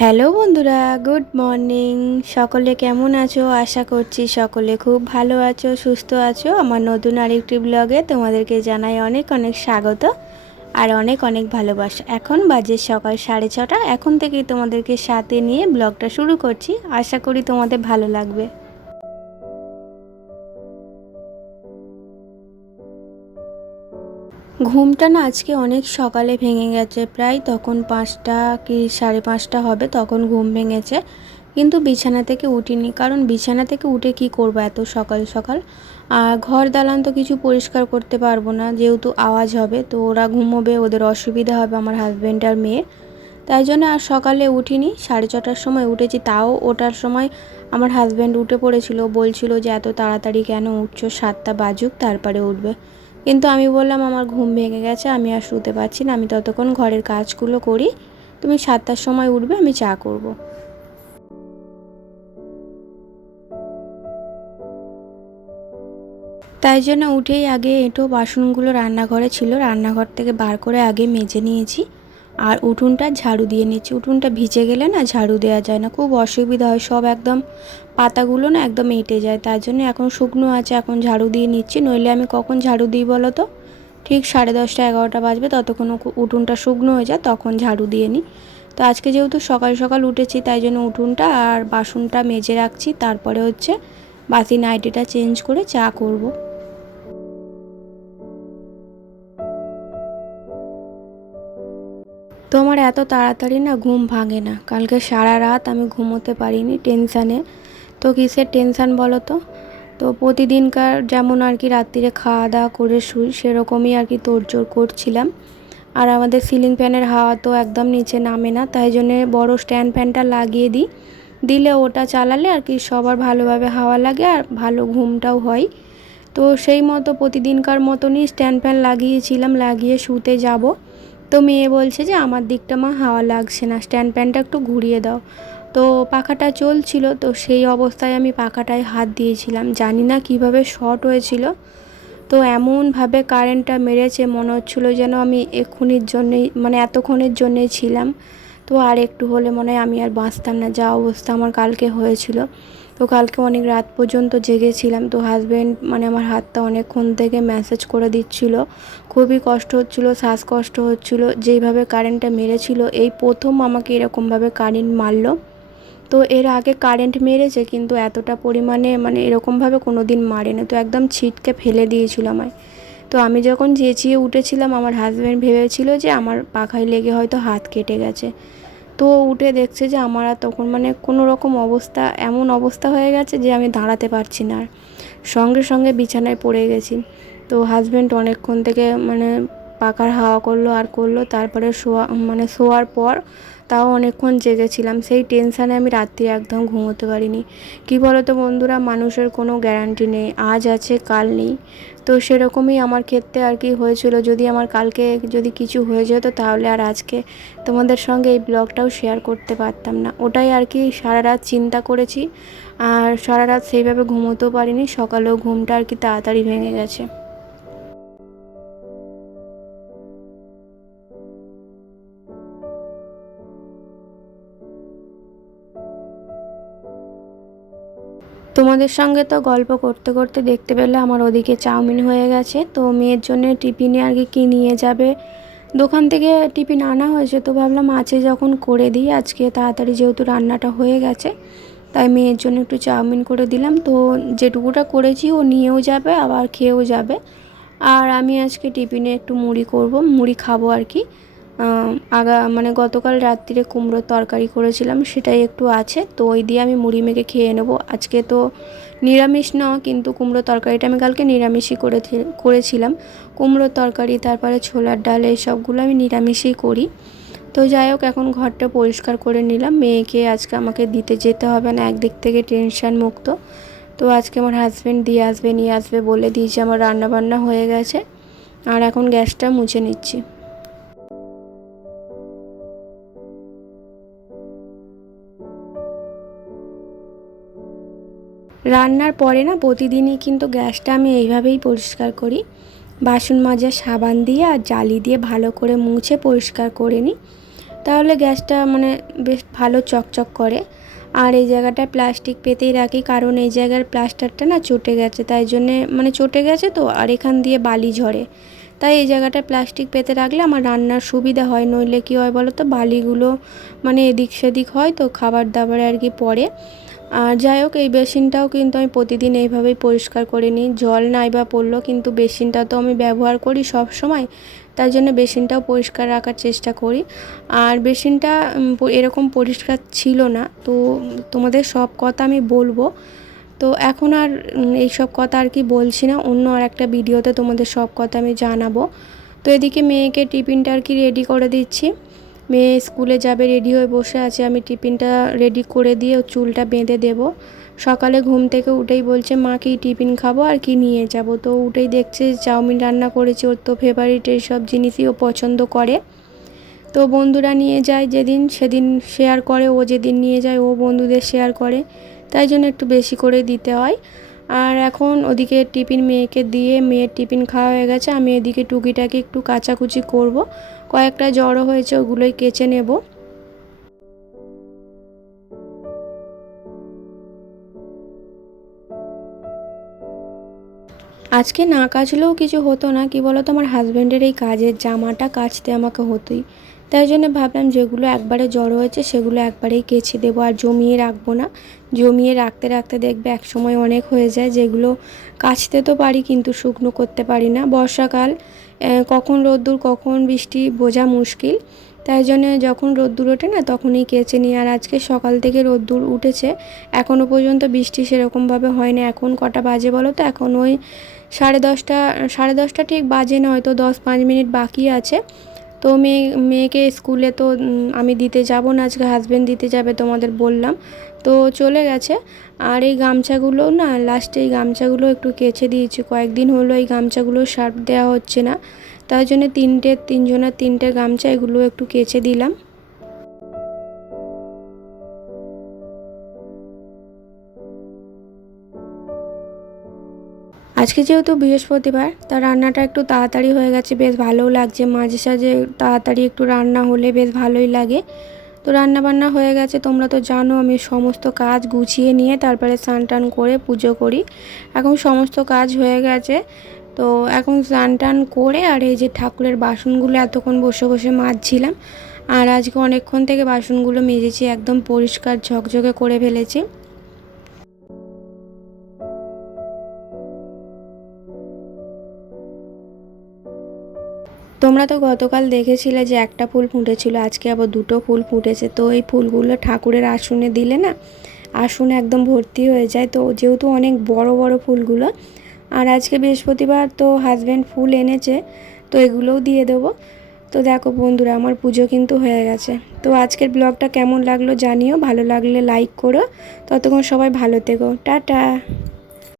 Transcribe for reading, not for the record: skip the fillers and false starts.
Hello বন্ধুরা, good morning. সকলে কেমন আছো? আশা করছি সকলে খুব ভালো আছো, সুস্থ আছো। আমার নতুন আরেকটি ব্লগে তোমাদেরকে জানাই অনেক অনেক স্বাগত আর অনেক অনেক ভালোবাসা। এখন বাজে সকাল 6:30। এখন থেকেই তোমাদেরকে সাথে নিয়ে ব্লগটা শুরু করছি। আশা করি তোমাদের ভালো লাগবে। ঘুমটা না আজকে অনেক সকালে ভেঙে গেছে, প্রায় তখন 5টা কি 5:30 হবে, তখন ঘুম ভেঙেছে। কিন্তু বিছানা থেকে উঠিনি, কারণ বিছানা থেকে উঠে কি করব এত সকাল সকাল। আর ঘর দালান তো কিছু পরিষ্কার করতে পারবো না, যেহেতু আওয়াজ হবে, তো ওরা ঘুমোবে, ওদের অসুবিধা হবে, আমার হাজব্যান্ড আর মেয়ের। তাই জন্য আর সকালে উঠিনি, 6:30টার সময় উঠেছি। তাও ওঠার সময় আমার হাজব্যান্ড উঠে পড়েছিল, বলছিল যে এত তাড়াতাড়ি কেন উঠছো, 7টা বাজুক তারপরে উঠবে। কিন্তু আমি বললাম আমার ঘুম ভেঙে গেছে, আমি আর শুতে পারছি না, আমি ততক্ষণ ঘরের কাজগুলো করি, তুমি 7টার সময় উঠবে, আমি চা করব। তাই জন্য উঠেই আগে এঁটো বাসনগুলো রান্নাঘরে ছিল, রান্নাঘর থেকে বার করে আগে মেজে নিয়েছি। আর উঠোনটা ঝাড়ু দিয়ে নিচ্ছি। উঠোনটা ভিজে গেলে না ঝাড়ু দেওয়া যায় না, খুব অসুবিধা হয়, সব একদম পাতাগুলো না একদম এঁটে যায়। তার জন্য এখন শুকনো আছে, এখন ঝাড়ু দিয়ে নিচ্ছি। নইলে আমি কখন ঝাড়ু দিই বলো তো? ঠিক 10:30 11টা বাজবে, ততক্ষণ উঠোনটা শুকনো হয়ে যায়, তখন ঝাড়ু দিয়ে নিই। তো আজকে যেহেতু সকাল সকাল উঠেছি, তাই জন্য উঠোনটা আর বাসনটা মেজে রাখছি। তারপরে হচ্ছে বাসি নাইটিটা চেঞ্জ করে চা করব। তো আমার এত তাড়াতাড়ি না ঘুম ভাঙে না। কালকে সারা রাত আমি ঘুমোতে পারিনি টেনশানে। তো কিসের টেনশান বলো তো? তো প্রতিদিনকার যেমন আর কি রাত্রিরে খাওয়া দাওয়া করে শুই, সেরকমই আর কি তোড়জোড় করছিলাম। আর আমাদের সিলিং ফ্যানের হাওয়া তো একদম নিচে নামে না, তাই জন্যে বড় স্ট্যান্ড ফ্যানটা লাগিয়ে দিই। দিলে ওটা চালালে আর কি সবার ভালোভাবে হাওয়া লাগে আর ভালো ঘুমটাও হয়। তো সেই মতো প্রতিদিনকার মতনই স্ট্যান্ড ফ্যান লাগিয়েছিলাম, লাগিয়ে শুতে যাব। তো মেয়ে বলছে যে আমার দিকটা মা হাওয়া লাগছে না, স্ট্যান্ড ফ্যানটা একটু ঘুরিয়ে দাও। তো পাখাটা চলছিল, তো সেই অবস্থায় আমি পাখাটায় হাত দিয়েছিলাম, জানি না কিভাবে শর্ট হয়েছিল। তো এমনভাবে কারেন্টটা মেরেছে, মনে হচ্ছিলো যেন আমি এক্ষুনির জন্যেই মানে এতক্ষণের জন্যেই ছিলাম। তো আর একটু হলে মনে হয় আমি আর বাঁচতাম না, যা অবস্থা আমার কালকে হয়েছিল। তো কালকে অনেক রাত পর্যন্ত জেগেছিলাম। তো হাজব্যান্ড মানে আমার হাতটা অনেকক্ষণ থেকে ম্যাসাজ করে দিচ্ছিল, খুবই কষ্ট হচ্ছিল, শ্বাসকষ্ট হচ্ছিল। যেইভাবে কারেন্টটা মেরেছিল, এই প্রথম আমাকে এরকমভাবে কারেন্ট মারলো। তো এর আগে কারেন্ট মেরেছে, কিন্তু এতটা পরিমাণে মানে এরকমভাবে কোনো দিন মারেনি। তো একদম ছিটকে ফেলে দিয়েছিল আমায়। তো আমি যখন চেঁচিয়ে উঠেছিলাম, আমার হাজব্যান্ড ভেবেছিল যে আমার পাখায় লেগে হয়তো হাত কেটে গেছে। তো উঠে দেখছে যে আমার আর তখন মানে কোনো রকম অবস্থা, এমন অবস্থা হয়ে গেছে যে আমি দাঁড়াতে পারছি না আর, সঙ্গে সঙ্গে বিছানায় পড়ে গেছি। তো হাজব্যান্ড অনেকক্ষণ থেকে মানে পাখার হাওয়া করলো আর করলো, তারপরে শোয়ার পর তাও অনেকক্ষণ জেগেছিলাম। সেই টেনশানে আমি রাত্রি একদম ঘুমোতে পারিনি। কী বলো তো বন্ধুরা, মানুষের কোনো গ্যারান্টি নেই, আজ আছে কাল নেই। তো সেরকমই আমার ক্ষেত্রে আর কি হয়েছিল। যদি আমার কালকে যদি কিছু হয়ে যেত, তাহলে আর আজকে তোমাদের সঙ্গে এই ব্লগটাও শেয়ার করতে পারতাম না। ওটাই আর কি সারা রাত চিন্তা করেছি, আর সারা রাত সেইভাবে ঘুমোতেও পারিনি। সকালেও ঘুমটা আর কি তাড়াতাড়ি ভেঙে গেছে। তোমাদের সঙ্গে তো গল্প করতে করতে দেখতে পেলে আমার ওদিকে চাউমিন হয়ে গেছে। তো মেয়ের জন্য টিফিনে আর কি নিয়ে যাবে, দোকান থেকে টিফিন আনা হয়েছে। তো ভাবলাম আছে যখন করে দিই আজকে, তাড়াতাড়ি যেহেতু রান্নাটা হয়ে গেছে, তাই মেয়ের জন্য একটু চাউমিন করে দিলাম। তো যেটুকুটা করেছি ও নিয়েও যাবে, আবার খেয়েও যাবে। আর আমি আজকে টিফিনে একটু মুড়ি করব, মুড়ি খাবো আর কি। মানে গতকাল রাত্রিরে কুমড়োর তরকারি করেছিলাম, সেটাই একটু আছে, তো ওই দিয়ে আমি মুড়ি মেখে খেয়ে নেব। আজকে তো নিরামিষ না, কিন্তু কুমড়োর তরকারিটা আমি কালকে নিরামিষই করেছিলাম। কুমড়োর তরকারি, তারপরে ছোলার ডাল, এই সবগুলো আমি নিরামিষই করি। তো যাই হোক, এখন ঘরটা পরিষ্কার করে নিলাম। মেয়েকে আজকে আমাকে দিতে যেতে হবে না, একদিক থেকে টেনশন মুক্ত। তো আজকে আমার হাজব্যান্ড দিয়ে আসবে, নিয়ে আসবে বলে দিয়েছে। আমার রান্না বান্না হয়ে গেছে, আর এখন গ্যাসটা মুছে নিচ্ছি। রান্নার পরে না প্রতিদিনই কিন্তু গ্যাসটা আমি এইভাবেই পরিষ্কার করি, বাসন মাজার সাবান দিয়ে আর জালি দিয়ে ভালো করে মুছে পরিষ্কার করে নিই। তাহলে গ্যাসটা মানে বেশ ভালো চকচক করে। আর এই জায়গাটায় প্লাস্টিক পেতেই রাখি, কারণ এই জায়গার প্লাস্টারটা না চটে গেছে, তাই জন্যে মানে চটে গেছে তো, আর এখান দিয়ে বালি ঝরে, তাই এই জায়গাটায় প্লাস্টিক পেতে রাখলে আমার রান্নার সুবিধা হয়। নইলে কী হয় বলো তো, বালিগুলো মানে এদিক সেদিক হয় তো খাবার দাবারে আর কি পড়ে। আর যাই হোক, এই বেসিনটাও কিন্তু আমি প্রতিদিন এইভাবেই পরিষ্কার করে নিই। জল নাই বা পড়লো, কিন্তু বেসিনটা তো আমি ব্যবহার করি সব সময়, তাই জন্য বেসিনটাও পরিষ্কার রাখার চেষ্টা করি। আর বেসিনটা এরকম পরিষ্কার ছিল না, তো তোমাদের সব কথা আমি বলবো। তো এখন আর এইসব কথা আর কি বলছি না, অন্য আর একটা ভিডিওতে তোমাদের সব কথা আমি জানাবো। তো এদিকে মেয়েকে টিফিনটা আর কি রেডি করে দিচ্ছি। মেয়ে স্কুলে যাবে, রেডি হয়ে বসে আছে, আমি টিফিনটা রেডি করে দিয়ে চুলটা বেঁধে দেব। সকালে ঘুম থেকে উঠেই বলছে মা কি টিফিন খাবো আর কি নিয়ে যাব। তো উঠেই দেখছে চাউমিন রান্না করেছি, ওর তো ফেভারিট এইসব জিনিসই ও পছন্দ করে। তো বন্ধুরা নিয়ে যায় যেদিন, সেদিন শেয়ার করে, ও যেদিন নিয়ে যায় ও বন্ধুদের শেয়ার করে, তাই জন্য একটু বেশি করে দিতে হয়। আর এখন ওদিকে টিফিন মেয়েকে দিয়ে, মেয়ের টিফিন খাওয়া হয়ে গেছে, আমি এদিকে টুকিটাকি একটু কাচাকুচি করব। কয়েকটা জড়ো হয়েছে, ওগুলোই কেচে নেব। আজকে না কাচলেও কিছু হতো না, কি বলো তো, আমার হাজব্যান্ডের এই কাজের জামাটা কাচতে আমাকে হতোই, তাই জন্য ভাবলাম যেগুলো একবারে জড়ো হয়েছে সেগুলো একবারেই কেচে দেবো, আর জমিয়ে রাখবো না। জমিয়ে রাখতে রাখতে দেখবে এক সময় অনেক হয়ে যায়, যেগুলো কাচতে তো পারি কিন্তু শুকনো করতে পারি না। বর্ষাকাল, কখন রোদ্দুর কখন বৃষ্টি বোঝা মুশকিল, তাই জন্য যখন রোদ্দুর ওঠে না তখনই কেচে নিই। আর আজকে সকাল থেকে রোদ্দুর উঠেছে, এখনও পর্যন্ত বৃষ্টি সেরকমভাবে হয় না। এখন কটা বাজে বলো তো, এখন ওই 10:30, 10:30 ঠিক বাজে না, হয়তো 10-5 মিনিট বাকি আছে। তো মেয়েকে স্কুলে তো আমি দিতে যাব না, আজকে হাজব্যান্ড দিতে যাবে, তোমাদের বললাম তো চলে গেছে। আর এই গামছাগুলো না, লাস্টে এই গামছাগুলো একটু কেচে দিয়েছি, কয়েকদিন হলো এই গামছাগুলো সার্ফ দেওয়া হচ্ছে না, তাই জন্য তিনজনের তিনটে গামছা, এগুলো একটু কেচে দিলাম। আজকে যেহেতু বৃহস্পতিবার, তা রান্নাটা একটু তাড়াতাড়ি হয়ে গেছে, বেশ ভালোও লাগছে। মাঝে সাঝে তাড়াতাড়ি একটু রান্না হলে বেশ ভালোই লাগে। তো রান্না বান্না হয়ে গেছে, তোমরা তো জানো আমি সমস্ত কাজ গুছিয়ে নিয়ে তারপরে স্নান টান করে পুজো করি। এখন সমস্ত কাজ হয়ে গেছে, তো এখন স্নান টান করে আর এই যে ঠাকুরের বাসনগুলো এতক্ষণ বসে বসে মাজছিলাম। আর আজকে অনেকক্ষণ থেকে বাসনগুলো মেজেছি, একদম পরিষ্কার ঝকঝকে করে ফেলেছি। তোমরা তো গতকাল দেখেছিলে যে একটা ফুল ফুটেছিল, আজকে আবার দুটো ফুল ফুটেছে। তো এই ফুলগুলো ঠাকুরের আসনে দিলে না, আসন একদম ভর্তি হয়ে যায়, তো যেহেতু অনেক বড় বড় ফুলগুলো। আর আজকে বৃহস্পতিবার, তো হাজব্যান্ড ফুল এনেছে, তো এগুলোও দিয়ে দেবো। তো দেখো বন্ধুরা, আমার পুজো কিন্তু হয়ে গেছে। তো আজকের ব্লগটা কেমন লাগলো জানিও, ভালো লাগলে লাইক করো। ততক্ষণ সবাই ভালো থেকো, টাটা।